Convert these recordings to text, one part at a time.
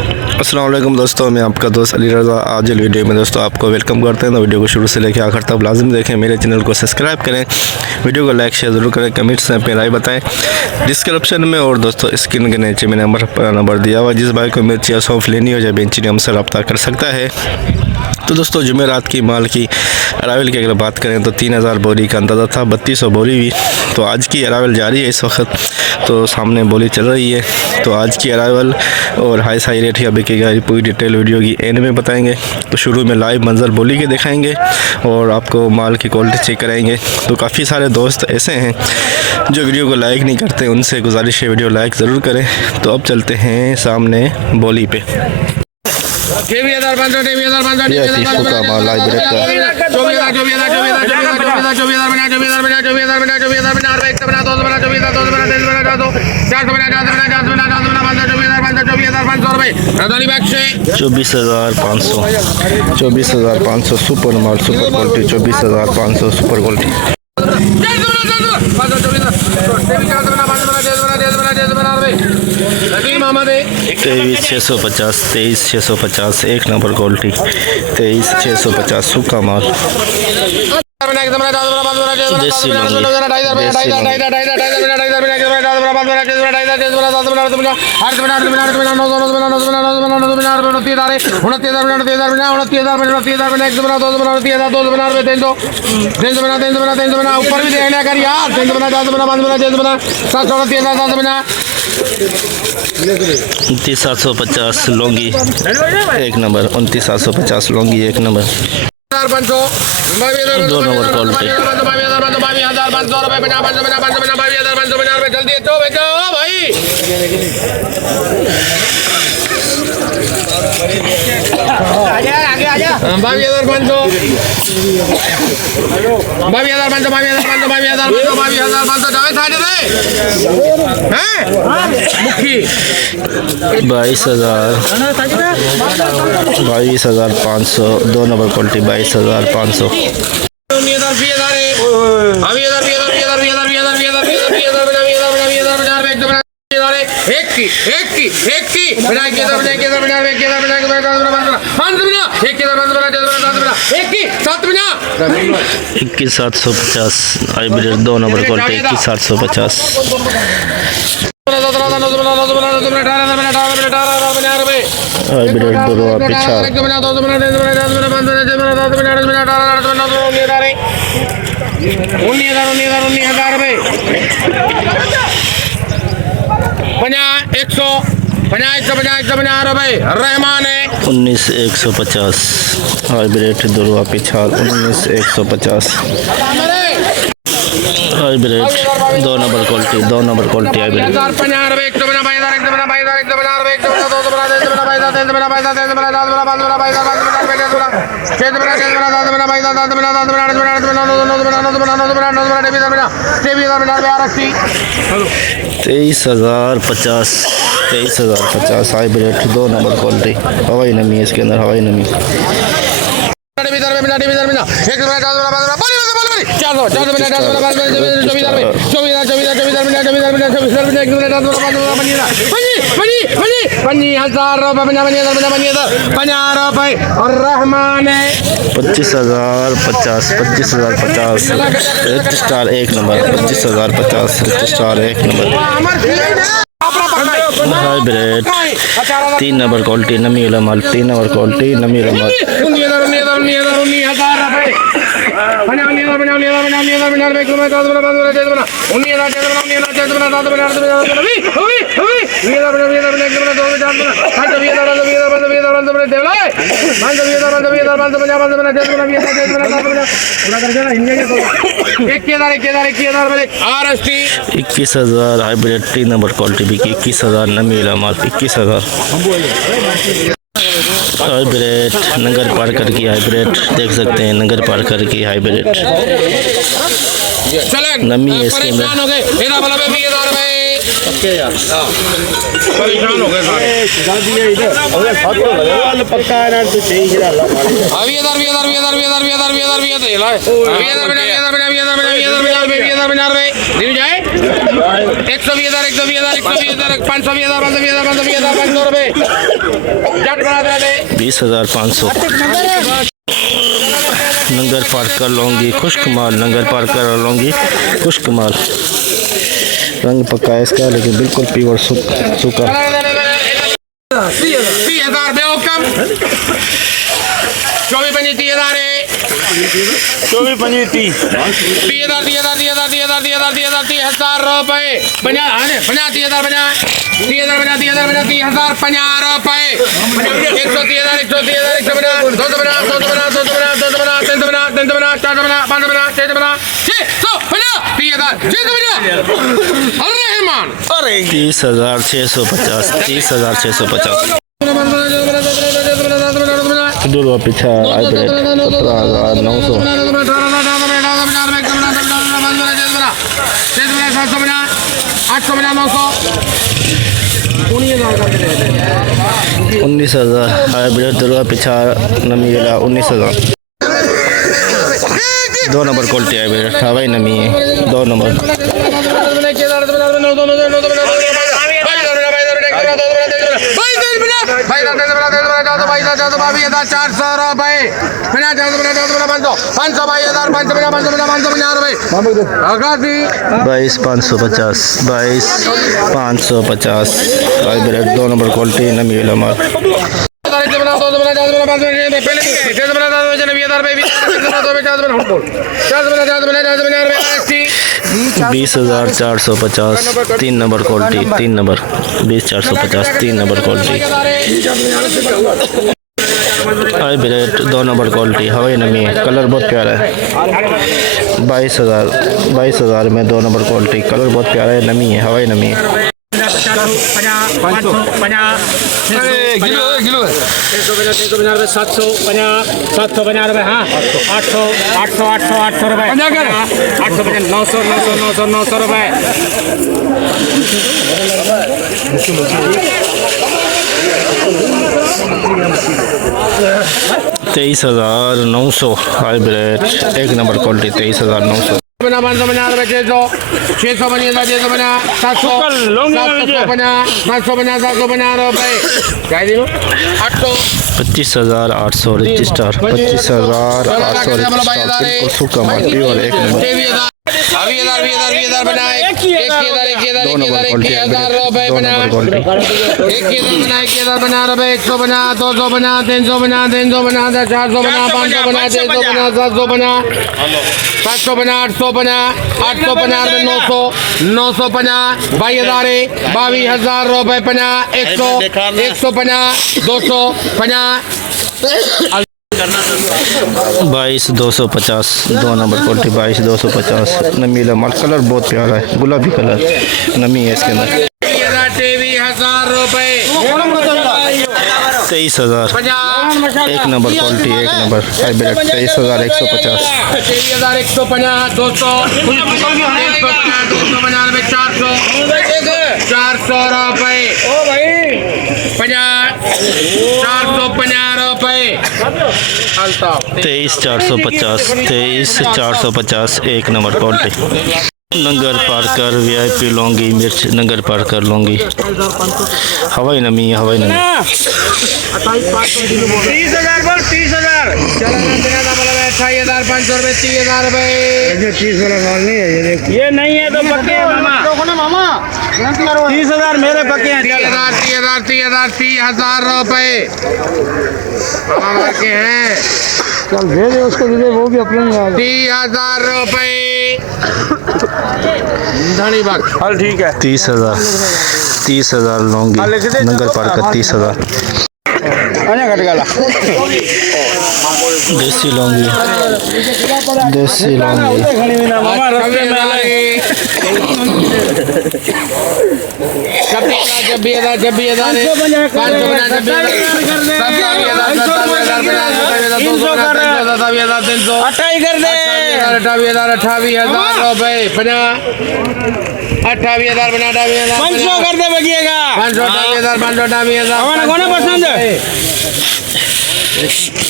अस्सलाम वालेकुम दोस्तों, मैं आपका दोस्त अली रज़ा। आज वीडियो में दोस्तों आपको वेलकम करते हैं। तो वीडियो को शुरू से लेकर आखिर तक लाजिम देखें। मेरे चैनल को सब्सक्राइब करें, वीडियो को लाइक शेयर ज़रूर करें, कमेंट्स में अपनी राय बताएं। डिस्क्रिप्शन में और दोस्तों स्क्रीन के नीचे मैंने नंबर दिया हुआ, जिस भाई को मिर्ची या सौंफ लेनी हो जाए बेंची हमसे रब्ता कर सकता है। तो दोस्तों जुमेरात की माल की अरावल की अगर बात करें तो 3000 बोरी का अंदाज़ा था, 3200 बोरी हुई। तो आज की अरावल जारी है इस वक्त, तो सामने बोली चल रही है। तो आज की अरावल और हाई साई रेट या बिकेगा, पूरी डिटेल वीडियो की एंड में बताएंगे। तो शुरू में लाइव मंजर बोली के दिखाएंगे और आपको माल की क्वालिटी चेक कराएंगे। तो काफ़ी सारे दोस्त ऐसे हैं जो वीडियो को लाइक नहीं करते, उनसे गुजारिश है वीडियो लाइक ज़रूर करें। तो अब चलते हैं सामने बोली पे। चौबीस हज़ार 500 सुपर माल, सुपर क्वालिटी 24,500 सुपर क्वालिटी। 23,650 एक नंबर क्वालिटी, 23,650 सूखा माल। देसी ऊपर भी देखने कर यार 29,750 लौंगी एक नंबर, 29,750 लौंगी एक नंबर, 2 नंबर क्वालिटी। जल्दी तो बेचो भाई। 22,500 2 नंबर क्वालिटी, 22,500। इक्कीस 750 हाइब्रिड 2 नंबर क्वालिटी, 21,750। हाइब्रिड बुरवा पिछा 19,150 हाइब्रिड दुरवा पिछाल 19,150 hybrid 2 number quality, 2 number quality hybrid. 23,050 hybrid 2 number quality. हवाई नमी है इसके अंदर, हवाई नमी। और रहमान 25,050 रेड स्टार एक नंबर, 25,050 रेड स्टार एक नंबर। हाइब्रिड 3 नंबर क्वालिटी नमी वाला माल, 3 नंबर क्वालिटी नमी वाला माल। 21,000 हाइब्रिड 3 नंबर क्वालिटी बिकी, 21,000 नमी वाला माल, 21,000। हाइब्रिड नगर पार्कर की हाइब्रिड देख सकते हैं, नगर पार्कर की हाइब्रिड नमी है इसके अंदर। हजार रुपये 20,000 50 रुपये दिल जाए 120,000 120,000 520,000 500 रुपये जट बना दे 20,500 नंगर पार कर लूँगी खुश्क माल नंगर पार कर लूँगी खुश्क माल रंग पक्का है इसका लेकिन बिल्कुल प्योर सूखा 30,000 बेहुकम 24 25 30,000 है 24 25 30 30,000 रुपये 50 30,000 रुपये 130,000 अरे 30,650 30,650 दो पीछा 17,900 19,000 हाइब्रिड दुर्गा पीछा नमी वाला 19,000 2 नंबर क्वालिटी हाइब्रिड हवाई नमी है 2 नंबर बाईस 550 हाइब्रिड 2 नंबर क्वालिटी नमी वाला माल 20,450 3 number quality 3 number 20,450 3 number quality hybrid 2 number quality हवाई नमी है कलर बहुत प्यारा है 22,000 में 2 नंबर क्वालिटी कलर बहुत प्यारा है नमी है हवाई नमी है 750 रुपये हाँ 800 रुपये 900 रुपये 23,900 हाइब्रिड 1 नंबर क्वालिटी 23,900 25,800 रजिस्टर 25,800 बिल्कुल सूखा माल pure 1 number 2 number quality 2 number quality 22,000 रुपये 22,250 2 नंबर क्वालिटी 22,250 नमी वाला माल कलर बहुत प्यारा है गुलाबी कलर नमी है इसके अंदर 23,000 1 नंबर क्वालिटी 1 नंबर हाइब्रिड 23,150 400 रुपये 23,450 1 नंबर क्वालिटी नंगर पार कर VIP लौंगी मिर्च नंगर पार कर लौंगी हवाई नमी 30,000 28,500 रुपये 30,000 रुपये 30 वाला माल नहीं है ये नहीं है तो पक्के हैं मामा 30,000 मेरे पक्के हैं 30,000 रुपये के हैं चल भेज उसको दे वो भी अपने नहीं आएगा 30,000 रुपये धनी बाग चल ठीक है 30,000 लौंगी नंगर पार कर 30,000 देसी लौंगी कर दे बगिएगा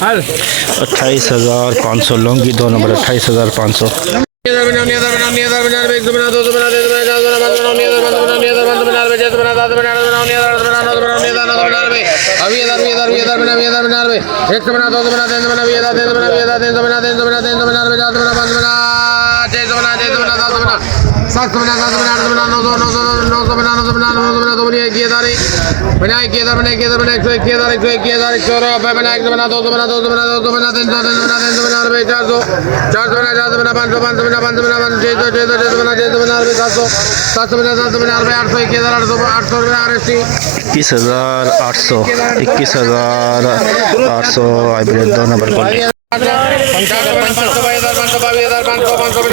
28,500 लौंगी 2 number 28,500 192 192 21,800 hybrid 2 number quality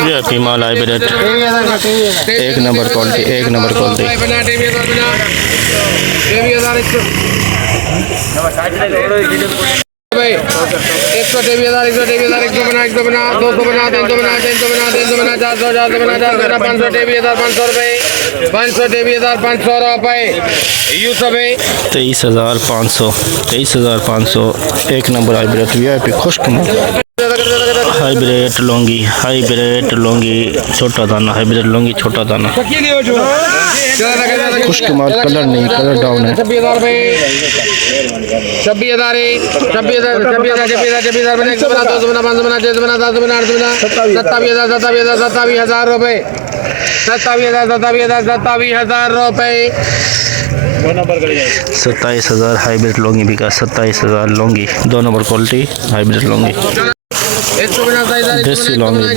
VIP माल hybrid 1 number quality 1 number quality ₹23,500 1 number hybrid VIP खुश्क हाइब्रिड लौंगी छोटा दाना हाइब्रिड लौंगी छोटा दाना खुश्क माल कलर नहीं कलर डाउन है 27,000 हाइब्रिड लौंगी बिका 27,000 लौंगी 2 नंबर क्वालिटी हाइब्रिड लौंगी देसी लौंगी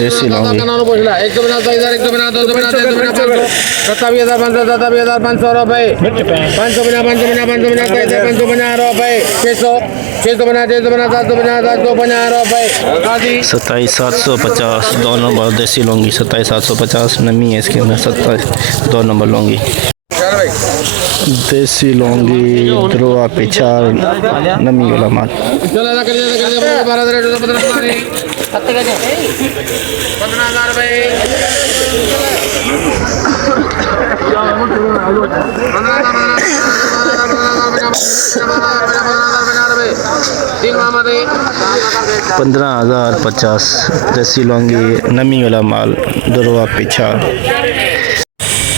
27,750 2 नंबर देसी लौंगी 27,750 नमी है इसके अंदर 27 2 नंबर लौंगी देसी लौंगी द्रोआ पिछाड़ नमी वाला माल ₹15,050 देसी लौंगी नमी वाला माल द्रोआ पिछाड़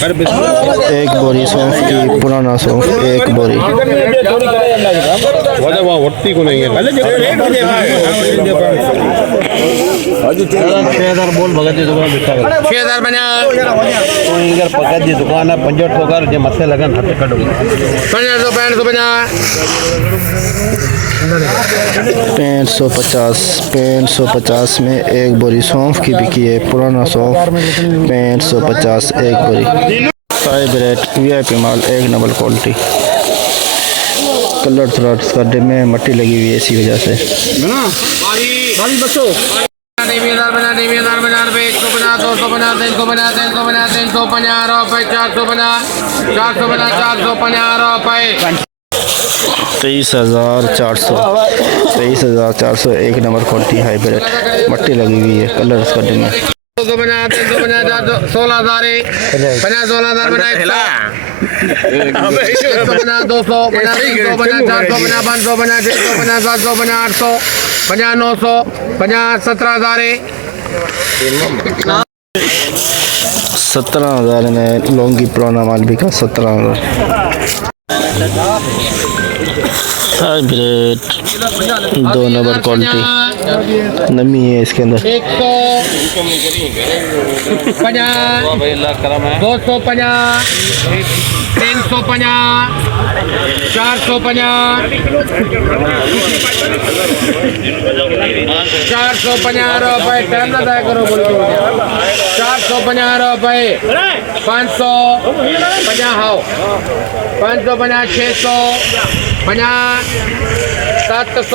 एक बोरी सौंफ की पुराना सौंफ एक बोरी बोल भगत जी दुकान 6,000 बना पकड़ दी दुकान 65 कर जे मथे लगन हाथ कटो 550 बना 550 में एक बोरी सौंफ की बिकी है पुराना सौंफ 550 एक बोरी हाइब्रिड वीआईपी माल 1 नंबर क्वालिटी कलर थोड़ा इसका डिम में मट्टी लगी हुई है इसी वजह से ₹23,400 1 नंबर क्वालिटी हाइब्रिड मट्टी लगी हुई है कलर इसका डिम में 16,000 16,000 200 17,000 में लौंगी पुराना माल बिका 17,000 हाइब्रिड 2 नंबर क्वालिटी नमी है इसके अंदर 450 रुपए टाइम ना तय करो बोलो 450 रुपए 550 हाओ 550 650 750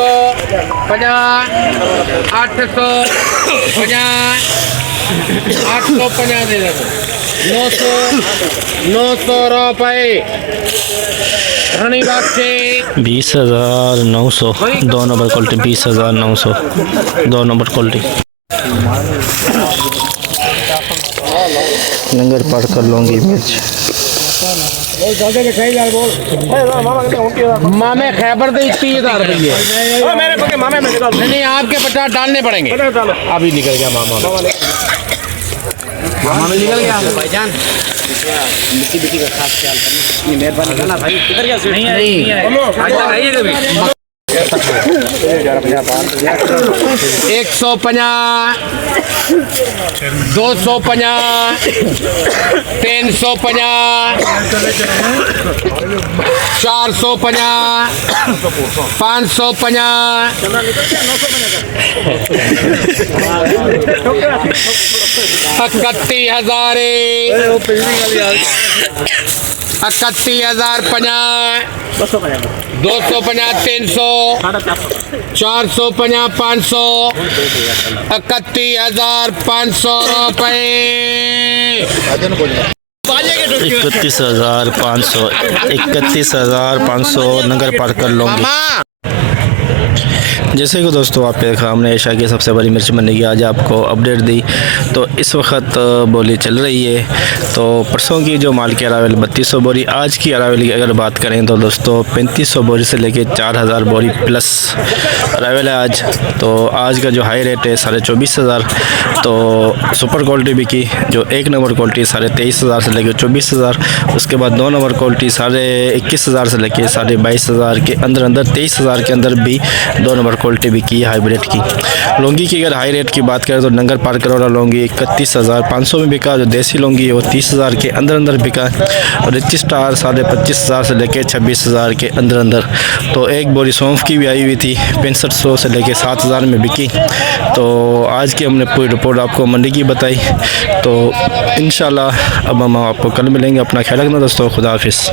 850 दे दो 900 रुपए 20,900 2 नंबर क्वालिटी 20,900 2 नंबर क्वालिटी लंगर पार कर लूँगी मिर्च मामे खैबर दे 30,000 रुपये नहीं आपके 50 डालने पड़ेंगे अभी निकल गया मामा मामा में निकल गया भाईजान मिट्टी मिट्टी का खास ख्याल करना, ये मेहरबानी करना भाई। किधर गया? नहीं आइए कभी 150 250 350 450 550 31,000 31,050 250 300 450 500 31,500 रुपए 31,500 31,500 नगर पार कर लूँगी। जैसे कि दोस्तों आप देखा हमने एशिया की सबसे बड़ी मिर्च मंडी की आज आपको अपडेट दी। तो इस वक्त बोली चल रही है। तो परसों की जो माल की अरावल 3200 बोरी, आज की अरावल की अगर बात करें तो दोस्तों 3500 बोरी से लेके 4000 बोरी प्लस अरावल है आज। तो आज का जो हाई रेट है 24,500। तो सुपर क्वालिटी बिकी जो 1 नंबर क्वालिटी 23,500 से लेके 24,000। उसके बाद 2 नंबर क्वालिटी 21,500 से लेके 22,500 के अंदर 23,000 के अंदर भी 2 नंबर क्वालिटी बिकी है हाइब्रिड की। लौंगी की अगर हाई रेट की बात करें तो नंगर पार करोड़ा लौंगी 31,500 में बिका। जो देसी लौंगी है वो 30,000 के अंदर बिका। और रिच स्टार 25,500 से लेके 26,000 के अंदर। तो एक बोरी सौंफ की भी आई हुई थी 6500 से लेके 7,000 में बिकी। तो आज की हमने पूरी रिपोर्ट आपको मंडी की बताई। तो इंशाल्लाह अब हम आपको कल मिलेंगे। अपना ख्याल रखना दोस्तों, खुदा हाफिज़।